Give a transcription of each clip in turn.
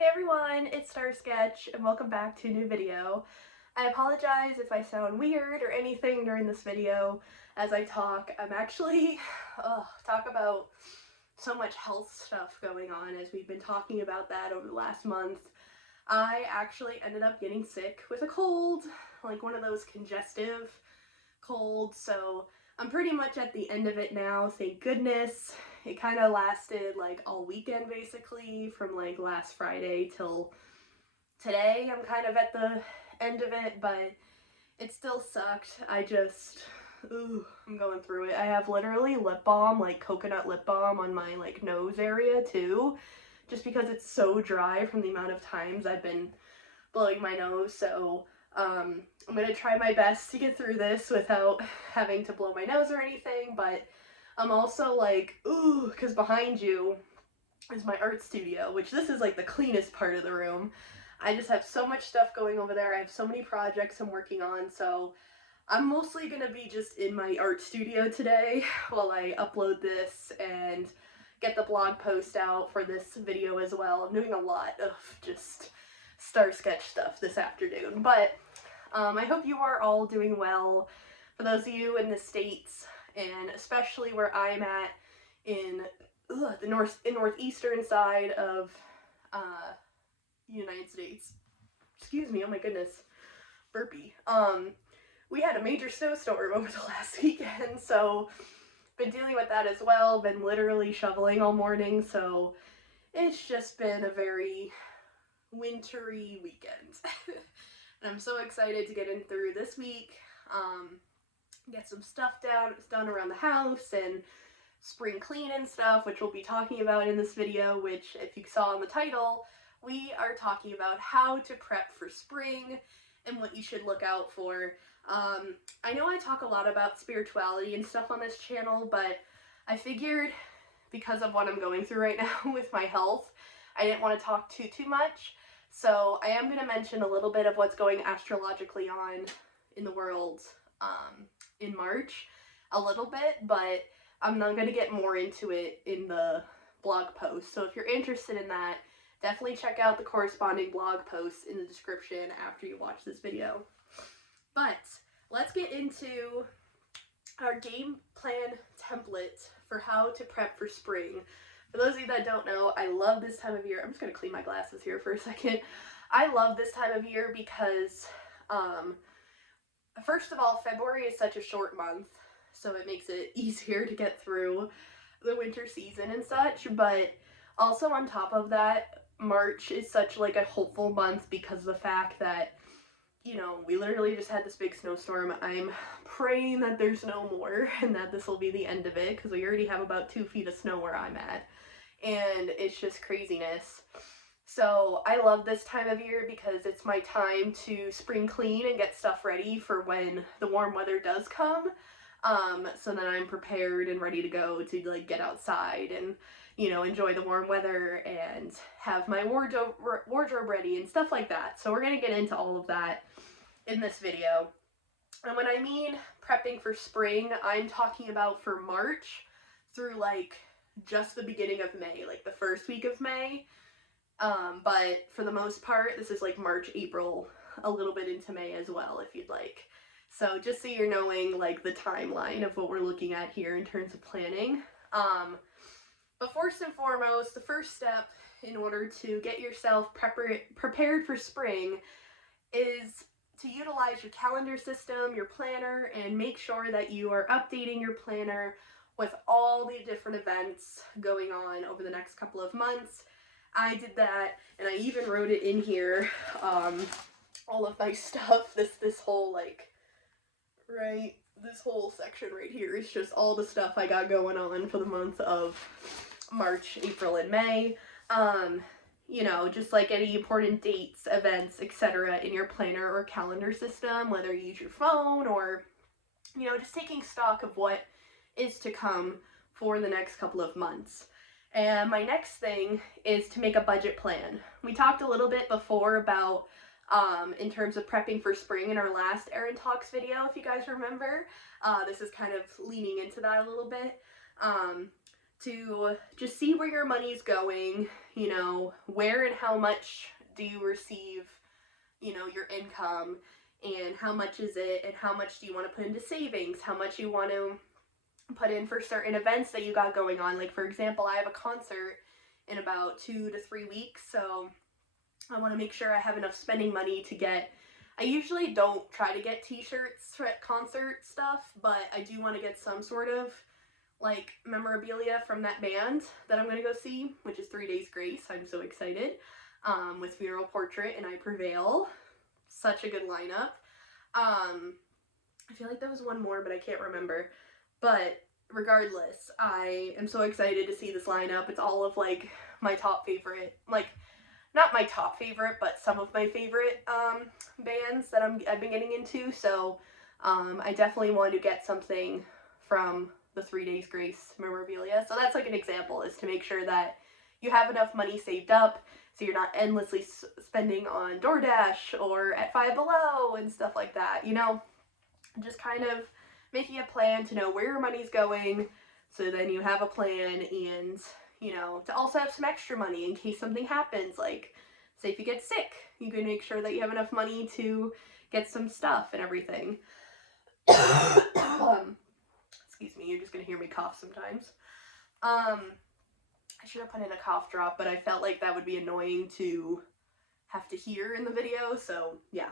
Hey everyone, it's Star Sketch and welcome back to a new video. I apologize if I sound weird or anything during this video as I talk. I'm actually, talk about so much health stuff going on as we've been talking about that over the last month. I actually ended up getting sick with a cold, like one of those congestive colds, so I'm pretty much at the end of it now, thank goodness. It kind of lasted like all weekend basically, from like last Friday till today. I'm kind of at the end of it, but it still sucked. I'm going through it. I have literally lip balm, like coconut lip balm on my like nose area too, just because it's so dry from the amount of times I've been blowing my nose. So I'm gonna try my best to get through this without having to blow my nose or anything, but I'm also like, ooh, because behind you is my art studio, which this is like the cleanest part of the room. I just have so much stuff going over there. I have so many projects I'm working on, so I'm mostly gonna be just in my art studio today while I upload this and get the blog post out for this video as well. I'm doing a lot of just Star Sketch stuff this afternoon, but I hope you are all doing well. For those of you in the States, and especially where I'm at in the northeastern side of United States. Excuse me, oh my goodness, burpee. We had a major snowstorm over the last weekend, so been dealing with that as well. Been literally shoveling all morning, so it's just been a very wintry weekend. And I'm so excited to get in through this week, get some stuff done around the house and spring clean and stuff, which we'll be talking about in this video, which if you saw in the title, we are talking about how to prep for spring and what you should look out for. I know I talk a lot about spirituality and stuff on this channel, but I figured because of what I'm going through right now with my health, I didn't want to talk too much. So I am going to mention a little bit of what's going astrologically on in the world in March, a little bit, but I'm not going to get more into it in the blog post. So if you're interested in that, definitely check out the corresponding blog post in the description after you watch this video. But let's get into our game plan template for how to prep for spring. For those of you that don't know, I love this time of year. I'm just going to clean my glasses here for a second. I love this time of year because, first of all, February is such a short month, so it makes it easier to get through the winter season and such, but also on top of that, March is such like a hopeful month because of the fact that, you know, we literally just had this big snowstorm. I'm praying that there's no more and that this will be the end of it, because we already have about 2 feet of snow where I'm at, and it's just craziness. So I love this time of year because it's my time to spring clean and get stuff ready for when the warm weather does come. So then I'm prepared and ready to go to like get outside and, you know, enjoy the warm weather and have my wardrobe ready and stuff like that. So we're going to get into all of that in this video. And when I mean prepping for spring, I'm talking about for March through like just the beginning of May, like the first week of May. But for the most part, this is like March, April, a little bit into May as well, if you'd like. So just so you're knowing like the timeline of what we're looking at here in terms of planning. But first and foremost, the first step in order to get yourself prepared for spring is to utilize your calendar system, your planner, and make sure that you are updating your planner with all the different events going on over the next couple of months. I did that, and I even wrote it in here, all of my stuff, this whole like, right, this whole section right here is just all the stuff I got going on for the month of March, April, and May. You know, just like any important dates, events, etc. in your planner or calendar system, whether you use your phone or, you know, just taking stock of what is to come for the next couple of months. And my next thing is to make a budget plan. We talked a little bit before about in terms of prepping for spring in our last Erin Talks video, if you guys remember. This is kind of leaning into that a little bit. to just see where your money's going, you know, where and how much do you receive, you know, your income, and how much is it, and how much do you want to put into savings, how much you want to put in for certain events that you got going on. Like, for example, I have a concert in about 2 to 3 weeks, so I want to make sure I have enough spending money to get, I usually don't try to get t-shirts for concert stuff, but I do want to get some sort of like memorabilia from that band that I'm gonna go see, which is 3 Days Grace. I'm so excited. With Funeral Portrait and I Prevail. Such a good lineup. I feel like there was one more, but I can't remember. But regardless, I am so excited to see this lineup. It's all of like my top favorite, like not my top favorite, but some of my favorite bands that I've been getting into. So I definitely wanted to get something from the 3 Days Grace memorabilia. So that's like an example, is to make sure that you have enough money saved up so you're not endlessly spending on DoorDash or at Five Below and stuff like that, you know? Just kind of making a plan to know where your money's going, so then you have a plan, and, you know, to also have some extra money in case something happens. Like, say if you get sick, you can make sure that you have enough money to get some stuff and everything. Excuse me, you're just gonna hear me cough sometimes. I should have put in a cough drop, but I felt like that would be annoying to have to hear in the video, so yeah.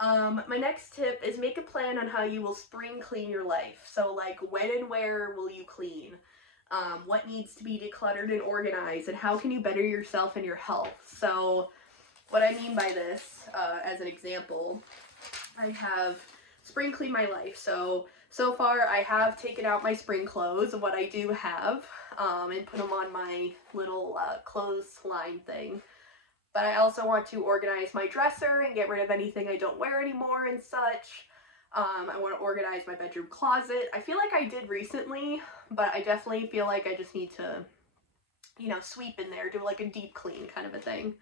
My next tip is make a plan on how you will spring clean your life. So like, when and where will you clean? What needs to be decluttered and organized, and how can you better yourself and your health? So what I mean by this, as an example, I have spring clean my life. So far I have taken out my spring clothes, what I do have, and put them on my little clothes line thing. But I also want to organize my dresser and get rid of anything I don't wear anymore and such. I want to organize my bedroom closet. I feel like I did recently, but I definitely feel like I just need to, you know, sweep in there, do like a deep clean kind of a thing.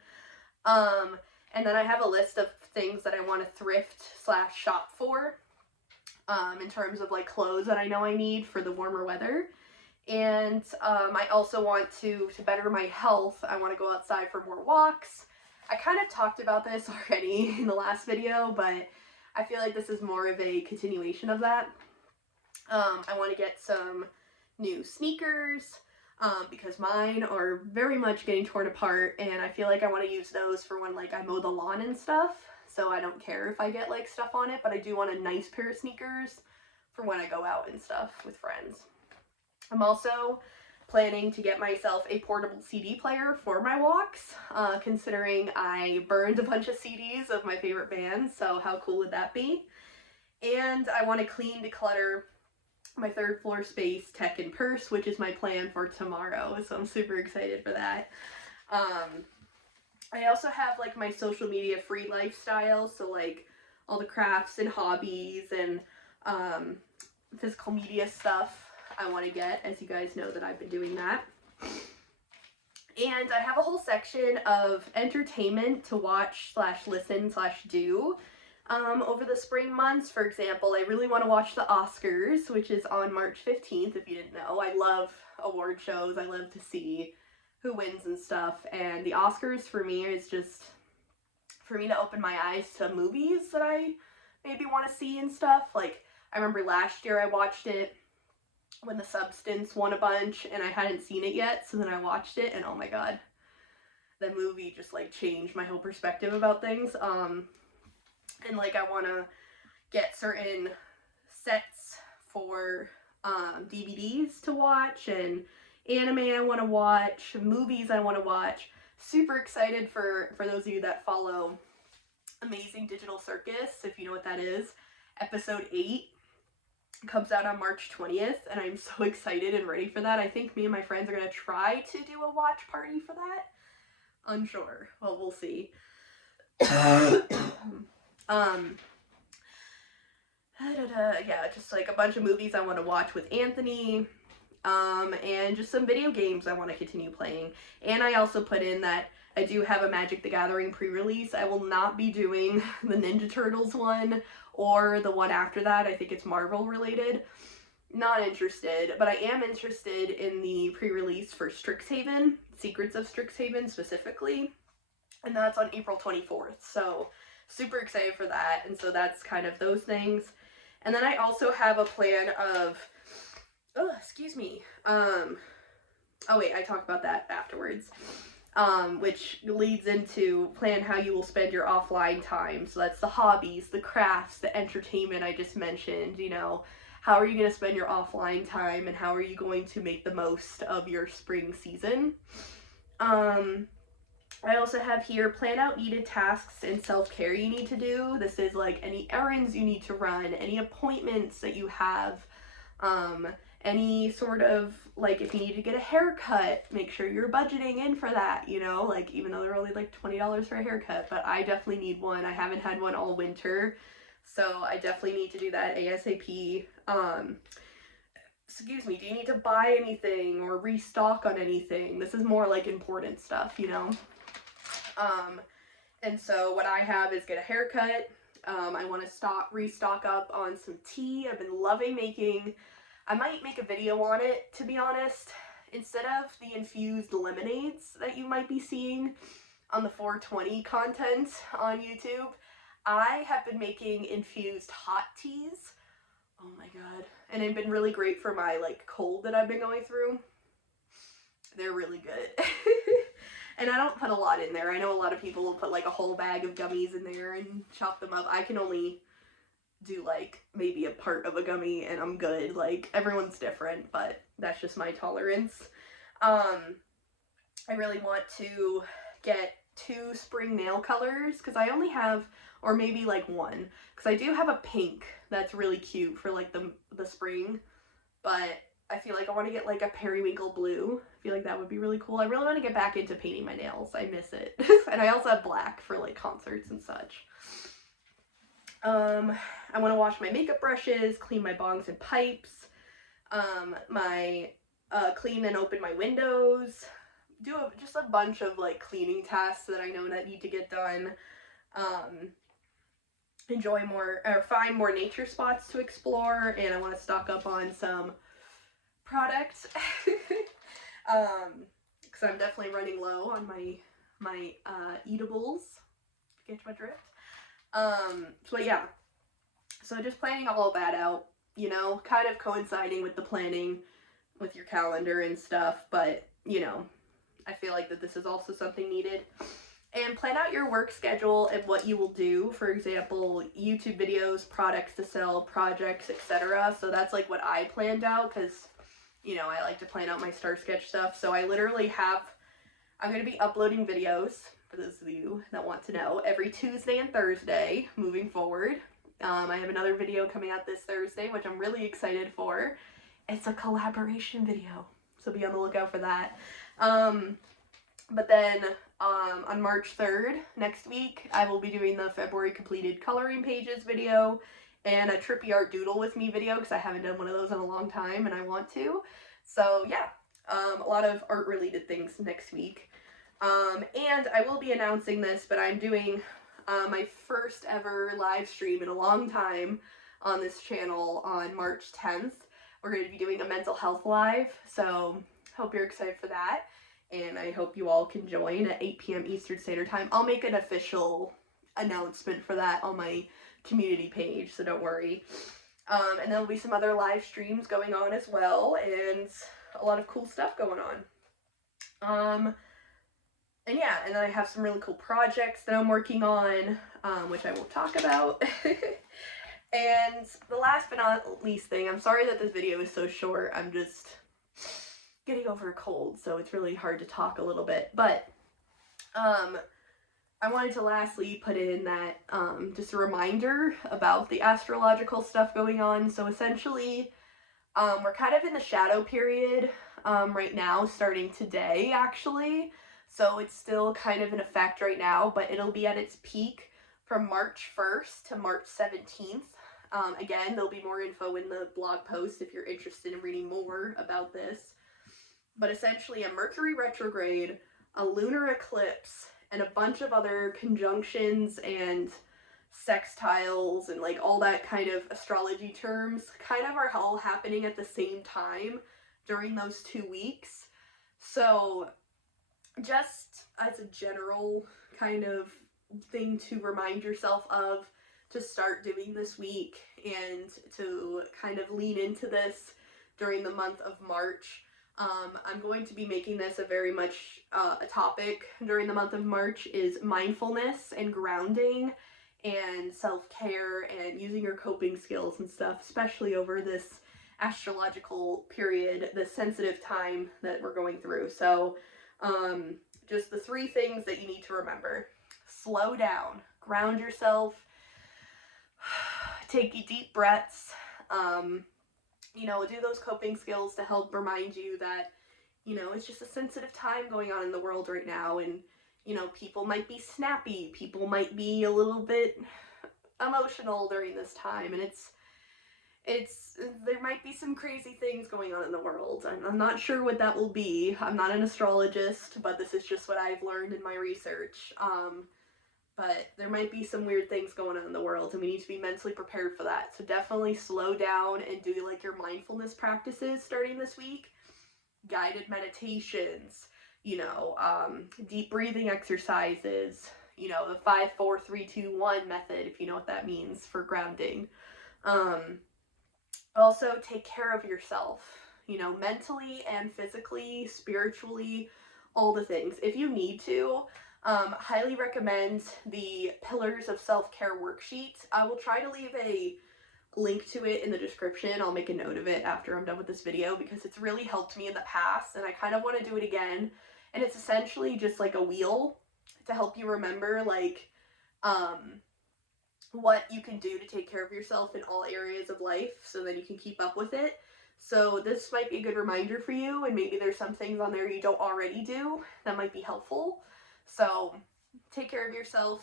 And then I have a list of things that I want to thrift / shop for, in terms of like clothes that I know I need for the warmer weather. And I also want to better my health. I want to go outside for more walks. I kind of talked about this already in the last video, but I feel like this is more of a continuation of that. I want to get some new sneakers, because mine are very much getting torn apart, and I feel like I want to use those for when like I mow the lawn and stuff. So I don't care if I get like stuff on it, but I do want a nice pair of sneakers for when I go out and stuff with friends. I'm also planning to get myself a portable CD player for my walks, considering I burned a bunch of CDs of my favorite bands, so how cool would that be? And I want to clean, declutter my 3rd floor space, tech, and purse, which is my plan for tomorrow, so I'm super excited for that. I also have like my social media free lifestyle, so like all the crafts and hobbies and physical media stuff I want to get, as you guys know that I've been doing that. And I have a whole section of entertainment to watch / listen / do over the spring months. For example, I really want to watch the Oscars, which is on March 15th, if you didn't know. I love award shows. I love to see who wins and stuff, and the Oscars for me is just for me to open my eyes to movies that I maybe want to see and stuff. Like, I remember last year I watched it when The Substance won a bunch, and I hadn't seen it yet, so then I watched it, and oh my god, that movie just like changed my whole perspective about things. And like, I want to get certain sets for DVDs to watch, and anime I want to watch, movies I want to watch. Super excited for those of you that follow Amazing Digital Circus, if you know what that is. Episode 8 comes out on March 20th, and I'm so excited and ready for that. I think me and my friends are going to try to do a watch party for that. Unsure. Well, we'll see. Yeah, just like a bunch of movies I want to watch with Anthony, and just some video games I want to continue playing. And I also put in that I do have a Magic the Gathering pre-release. I will not be doing the Ninja Turtles one or the one after that. I think it's Marvel related. not interested, but I am interested in the pre-release for Strixhaven, Secrets of Strixhaven specifically, and that's on April 24th, so super excited for that, and so that's kind of those things. And then I also have a plan of, oh, excuse me, oh wait, I talk about that afterwards, which leads into plan how you will spend your offline time. So that's the hobbies, the crafts, the entertainment I just mentioned, you know, how are you going to spend your offline time and how are you going to make the most of your spring season? I also have here, plan out needed tasks and self-care you need to do. This is like any errands you need to run, any appointments that you have, any sort of, like, if you need to get a haircut, make sure you're budgeting in for that, you know, like, even though they're only like $20 for a haircut, but I definitely need one. I haven't had one all winter, so I definitely need to do that ASAP. Excuse me, do you need to buy anything or restock on anything? This is more like important stuff, you know? And so what I have is get a haircut. I want to restock up on some tea. I've been loving making, I might make a video on it, to be honest, instead of the infused lemonades that you might be seeing on the 420 content on YouTube. I have been making infused hot teas. Oh my god. And they've been really great for my, like, cold that I've been going through. They're really good. And I don't put a lot in there. I know a lot of people will put like a whole bag of gummies in there and chop them up. I can only do like maybe a part of a gummy and I'm good. Like, everyone's different, but that's just my tolerance. I really want to get 2 spring nail colors because I only have, or maybe like 1, because I do have a pink that's really cute for like the spring, but I feel like I want to get like a periwinkle blue. I feel like that would be really cool. I really want to get back into painting my nails. I miss it. And I also have black for like concerts and such. I want to wash my makeup brushes, clean my bongs and pipes, clean and open my windows, do just a bunch of like cleaning tasks that I know that need to get done. Enjoy more, or find more nature spots to explore, and I want to stock up on some products because I'm definitely running low on my eatables. Get my drift. So yeah, so just planning all of that out, you know, kind of coinciding with the planning with your calendar and stuff, but you know, I feel like that this is also something needed. And plan out your work schedule and what you will do. For example, YouTube videos, products to sell, projects, etc. So that's like what I planned out because, you know, I like to plan out my star sketch stuff. So I literally have, I'm going to be uploading videos, for those of you that want to know, every Tuesday and Thursday moving forward. I have another video coming out this Thursday, which I'm really excited for. It's a collaboration video, so be on the lookout for that. But then on March 3rd, next week, I will be doing the February completed coloring pages video and a Trippy Art Doodle with me video because I haven't done one of those in a long time and I want to. So yeah, a lot of art related things next week. And I will be announcing this, but I'm doing my first ever live stream in a long time on this channel on March 10th. We're going to be doing a mental health live, so hope you're excited for that. And I hope you all can join at 8 p.m. Eastern Standard Time. I'll make an official announcement for that on my community page, so don't worry. And there'll be some other live streams going on as well, and a lot of cool stuff going on. And yeah, and then I have some really cool projects that I'm working on, which I won't talk about. And the last but not least thing, I'm sorry that this video is so short, I'm just getting over a cold, so it's really hard to talk a little bit, but I wanted to lastly put in that just a reminder about the astrological stuff going on. So essentially we're kind of in the shadow period right now, starting today actually, so it's still kind of in effect right now, but it'll be at its peak from March 1st to March 17th. Again, there'll be more info in the blog post if you're interested in reading more about this. But essentially a Mercury retrograde, a lunar eclipse, and a bunch of other conjunctions and sextiles and like all that kind of astrology terms kind of are all happening at the same time during those 2 weeks. So just as a general kind of thing to remind yourself of, to start doing this week and to kind of lean into this during the month of March. I'm going to be making this a very much a topic during the month of March, is mindfulness and grounding and self-care and using your coping skills and stuff, especially over this astrological period, this sensitive time that we're going through. So just the 3 things that you need to remember: slow down, ground yourself, take deep breaths, do those coping skills to help remind you that, it's just a sensitive time going on in the world right now, and, people might be snappy, people might be a little bit emotional during this time, and there might be some crazy things going on in the world. I'm not sure what that will be. I'm not an astrologist, but this is just what I've learned in my research. But there might be some weird things going on in the world, and we need to be mentally prepared for that. So definitely slow down and do like your mindfulness practices starting this week. Guided meditations, deep breathing exercises, the 5, 4, 3, 2, 1 method, if you know what that means, for grounding. Also take care of yourself, mentally and physically, spiritually, all the things. If you need to, highly recommend the Pillars of Self-Care worksheet. I will try to leave a link to it in the description. I'll make a note of it after I'm done with this video, because it's really helped me in the past and I kind of want to do it again. And it's essentially just like a wheel to help you remember like what you can do to take care of yourself in all areas of life, so that you can keep up with it. So this might be a good reminder for you, and maybe there's some things on there you don't already do that might be helpful. So take care of yourself,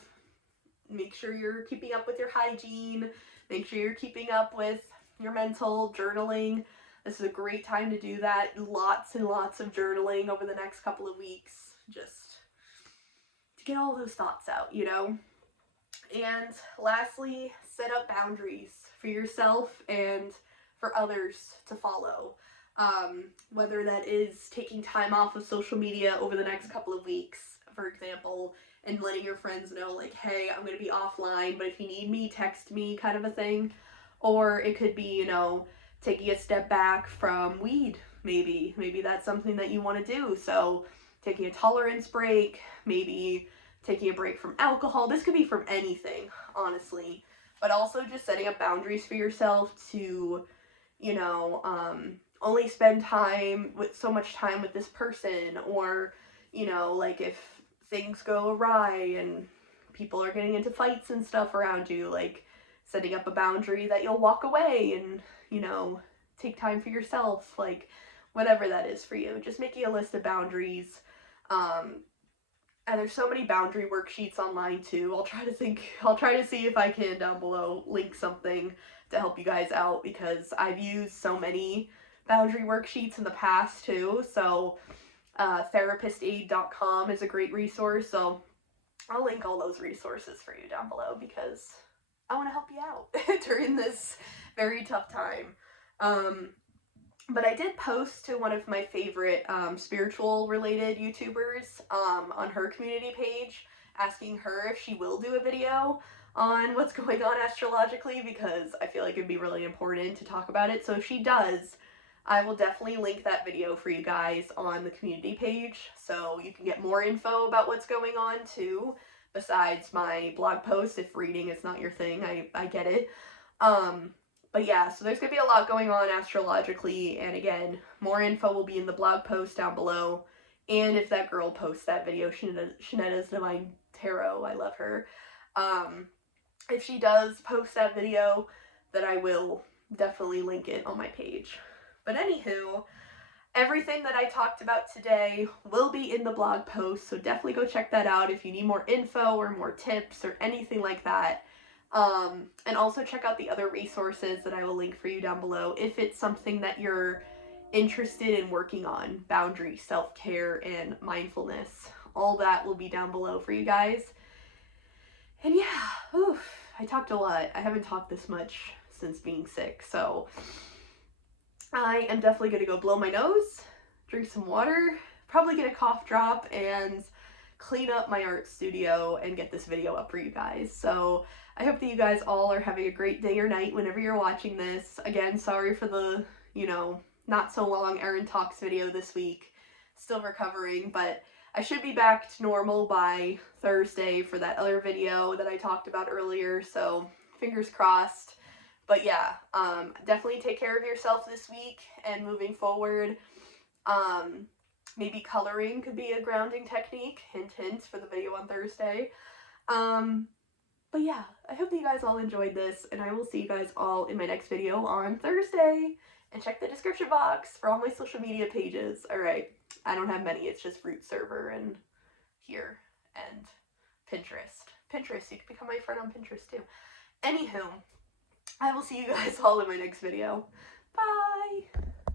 make sure you're keeping up with your hygiene, make sure you're keeping up with your mental journaling. This is a great time to do that. Lots and lots of journaling over the next couple of weeks, just to get all those thoughts out, And lastly, set up boundaries for yourself and for others to follow. Whether that is taking time off of social media over the next couple of weeks, for example, and letting your friends know, like, hey, I'm going to be offline, but if you need me, text me, kind of a thing. Or it could be, taking a step back from weed, maybe. Maybe that's something that you want to do. So taking a tolerance break, maybe taking a break from alcohol. This could be from anything, honestly. But also just setting up boundaries for yourself to, only spend so much time with this person, or, like if things go awry and people are getting into fights and stuff around you, like setting up a boundary that you'll walk away and, take time for yourself, like whatever that is for you. Just making a list of boundaries. And there's so many boundary worksheets online too. I'll try to see if I can down below link something to help you guys out, because I've used so many boundary worksheets in the past too. So therapistaid.com is a great resource. So I'll link all those resources for you down below, because I want to help you out during this very tough time. But I did post to one of my favorite spiritual related YouTubers on her community page, asking her if she will do a video on what's going on astrologically, because I feel like it'd be really important to talk about it. So if she does, I will definitely link that video for you guys on the community page, so you can get more info about what's going on too, besides my blog post. If reading is not your thing, I get it. But yeah, so there's going to be a lot going on astrologically, and again, more info will be in the blog post down below. And if that girl posts that video, Shanetta's Divine Tarot, I love her. If she does post that video, then I will definitely link it on my page. But anywho, everything that I talked about today will be in the blog post, so definitely go check that out if you need more info or more tips or anything like that. And also check out the other resources that I will link for you down below if it's something that you're interested in working on. Boundaries, self-care, and mindfulness. All that will be down below for you guys. And yeah, I talked a lot. I haven't talked this much since being sick, so I am definitely going to go blow my nose, drink some water, probably get a cough drop, and clean up my art studio and get this video up for you guys. So I hope that you guys all are having a great day or night whenever you're watching this. Again, sorry for the, not so long Erin Talks video this week. Still recovering, but I should be back to normal by Thursday for that other video that I talked about earlier, so fingers crossed. But yeah, definitely take care of yourself this week and moving forward. Maybe coloring could be a grounding technique. Hint, hint for the video on Thursday. But yeah, I hope that you guys all enjoyed this, and I will see you guys all in my next video on Thursday. And check the description box for all my social media pages. Alright, I don't have many, it's just Fruit Server and here, and Pinterest. Pinterest, you can become my friend on Pinterest too. Anywho, I will see you guys all in my next video. Bye!